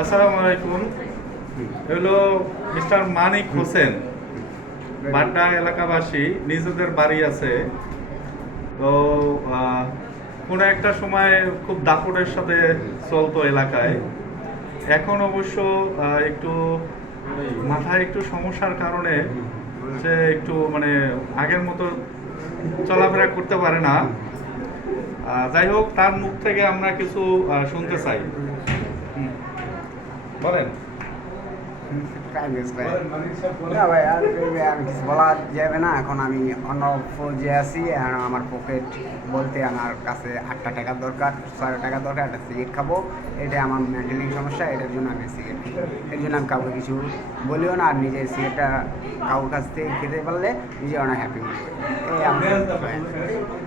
আসসালামু আলাইকুম। হলো মিস্টার মানিক হোসেন, বাড্ডা এলাকাবাসী, নিজেদের বাড়ি আছে। তো কোনো একটা সময় খুব দাপটের সাথে চলতো এলাকায়। এখন অবশ্য একটু মাথায় একটু সমস্যার কারণে সে একটু মানে আগের মতো চলাফেরা করতে পারে না। যাই হোক, তার মুখ থেকে আমরা কিছু শুনতে চাই। বলেন। না ভাই আর আমি কিছু বলা যাবে না। এখন আমি অন্য ফৌজে আছি আমার পকেট বলতে আমার কাছে আটটা টাকার দরকার ছয় টাকা দরকার একটা সিগারেট খাব। এটা আমার মেন্টালি সমস্যা এটার জন্য আমি সিগারেট খাই। এর জন্য আমি কাউকে কিছু বলিও না আর নিজের সিগারেটটা কাউর কাছ থেকে খেতে পারলে নিজে অনেক হ্যাপি এই আমার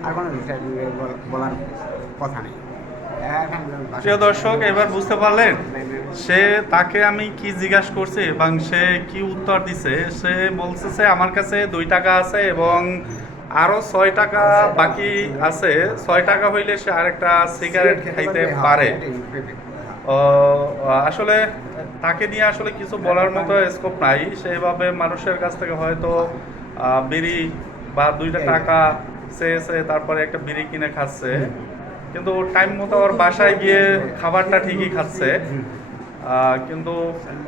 আর কোনো বলার কথা নেই। প্রিয় দর্শক এবার বুঝতে পারলেন সে তাকে আমি কি জিজ্ঞাসা করছি এবং সে কি উত্তর দিছে সে বলছে আমার কাছে দুই টাকা আছে এবং আরও ছয় টাকা বাকি আছে। ছয় টাকা হইলে সে আরেকটা সিগারেট খাইতে পারে। ও, আসলে তাকে নিয়ে আসলে কিছু বলার মতো স্কোপ নাই। সেভাবে মানুষের কাছ থেকে হয়তো বিড়ি বা দুইটা টাকা চেয়েছে তারপরে একটা বিড়ি কিনে খাচ্ছে। কিন্তু টাইম মতো ওর বাসায় গিয়ে খাবারটা ঠিকই খাচ্ছে। কিন্তু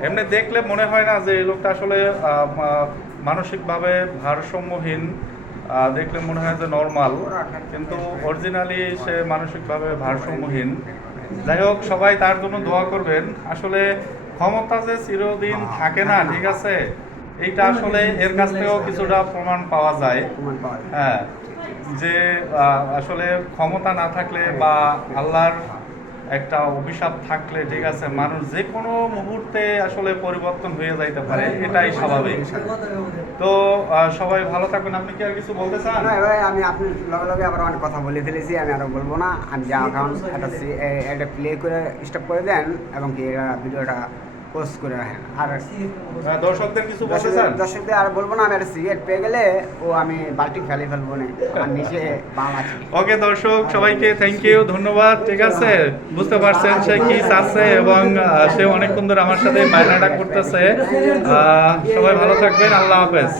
এমনি দেখলে মনে হয় না যে এই লোকটা আসলে মানসিকভাবে ভারসাম্যহীন দেখলে মনে হয় যে নর্মাল কিন্তু অরিজিনালি সে মানসিকভাবে ভারসাম্যহীন। যাই হোক, সবাই তার জন্য দোয়া করবেন। আসলে ক্ষমতা যে চিরদিন থাকে না, ঠিক আছে? এইটা আসলে এর কাছ থেকেও কিছুটা প্রমাণ পাওয়া যায়। হ্যাঁ যে আসলে ক্ষমতা না থাকলে বা আল্লাহর একটা অভিশাপ থাকলে ঠিক আছে মানুষ যে কোনো মুহূর্তে আসলে পরিবর্তন হয়ে যাইতে পারে এটাই স্বাভাবিক। তো সবাই ভালো থাকবেন আপনি কি আর কিছু বলতে চান? না ভাই আমি আপনি লগে লগে আবার অনেক কথা বলে ফেলেছি আমি আরও বলব না। আমি যা এখন একটা একটা প্লে করে স্টপ করে দেন এবং কি এটা ভিডিওটা পোস্ট করে আর দর্শকদের কিছু দর্শকদের আর বলব না আমি একটা সিগারেট পেয়ে গেলে ও আমি বালটি ফেলে ফেলব না। আর নিচে বাম আছে। ওকে দর্শক সবাইকে থ্যাংক ইউ ধন্যবাদ ঠিক আছে? বুঝতে পারছেন সে কি চাচ্ছে এবং সে অনেকক্ষণ ধরে আমার সাথে বায়নাটা করতেছে। আহ, সবাই ভালো থাকবেন আল্লাহ হাফেজ।